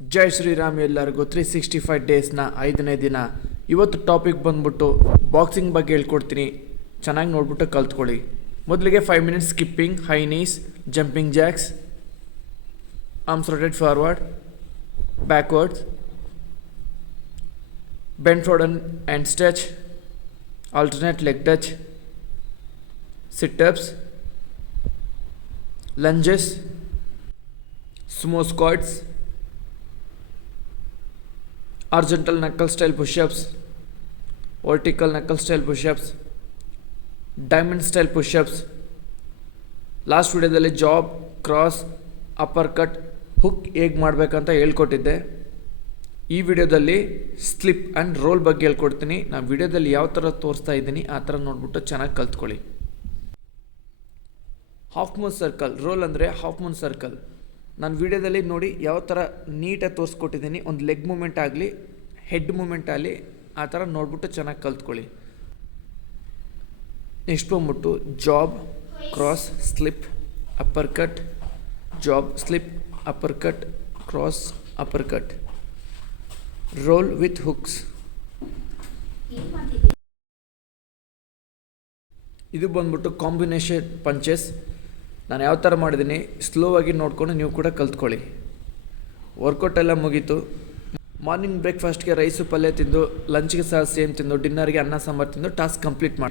ಜೈ ಶ್ರೀರಾಮ್ ಎಲ್ಲರಿಗೂ 365 ಡೇಸ್ನ 5ನೇ ದಿನ. ಇವತ್ತು ಟಾಪಿಕ್ ಬಂದ್ಬಿಟ್ಟು ಬಾಕ್ಸಿಂಗ್ ಬಗ್ಗೆ ಹೇಳ್ಕೊಡ್ತೀನಿ. ಚೆನ್ನಾಗಿ ನೋಡ್ಬಿಟ್ಟು ಕಲ್ತ್ಕೊಳ್ಳಿ. ಮೊದಲಿಗೆ 5 minutes skipping, high knees, jumping jacks, arms rotate forward, backwards, bend forward and stretch, alternate leg touch, sit-ups, lunges, sumo squats, horizontal knuckle style push-ups, vertical knuckle style push-ups, diamond style push-ups. Last ವಿಡಿಯೋದಲ್ಲಿ jab, cross, upper cut, hook ಹೇಗೆ ಮಾಡಬೇಕಂತ ಹೇಳ್ಕೊಟ್ಟಿದ್ದೆ. ಈ ವಿಡಿಯೋದಲ್ಲಿ slip and roll ಬಗ್ಗೆ ಹೇಳ್ಕೊಡ್ತೀನಿ. ನಾನು ವಿಡಿಯೋದಲ್ಲಿ ಯಾವ ಥರ ತೋರಿಸ್ತಾ ಇದ್ದೀನಿ ಆ ಥರ ನೋಡ್ಬಿಟ್ಟು ಚೆನ್ನಾಗಿ ಕಲ್ತ್ಕೊಳ್ಳಿ. ಹಾಫ್ ಮೂನ್ ಸರ್ಕಲ್, ರೋಲ್ ಅಂದರೆ ಹಾಫ್ ಮೂನ್ ಸರ್ಕಲ್. ನಾನು ವಿಡಿಯೋದಲ್ಲಿ ನೋಡಿ ಯಾವ ಥರ ನೀಟಾಗಿ ತೋರಿಸ್ಕೊಟ್ಟಿದ್ದೀನಿ. ಒಂದು ಲೆಗ್ ಮೂಮೆಂಟ್ ಆಗಲಿ, ಹೆಡ್ ಮೂಮೆಂಟ್ ಆಗಲಿ, ಆ ಥರ ನೋಡ್ಬಿಟ್ಟು ಚೆನ್ನಾಗಿ ಕಲ್ತ್ಕೊಳ್ಳಿ. ನೆಕ್ಸ್ಟ್ ಬಂದ್ಬಿಟ್ಟು jab, cross, slip, upper cut, jab, slip, upper cut, cross, upper cut, roll with hooks. ಇದು ಬಂದ್ಬಿಟ್ಟು ಕಾಂಬಿನೇಷನ್ ಪಂಚಸ್. ನಾನು ಯಾವ ಥರ ಮಾಡಿದ್ದೀನಿ ಸ್ಲೋ ಆಗಿ ನೋಡ್ಕೊಂಡು ನೀವು ಕೂಡ ಕಲ್ತ್ಕೊಳ್ಳಿ. ವರ್ಕೌಟ್ ಎಲ್ಲ ಮುಗೀತು. ಮಾರ್ನಿಂಗ್ ಬ್ರೇಕ್ಫಾಸ್ಟ್ಗೆ ರೈಸು ಪಲ್ಯ ತಿಂದು, ಲಂಚ್ಗೆ ಸಹ ಸೇಮ್ ತಿಂದು, ಡಿನ್ನರ್ಗೆ ಅನ್ನ ಸಾಂಬಾರು ತಿಂದು ಟಾಸ್ಕ್ ಕಂಪ್ಲೀಟ್ ಮಾಡಿ.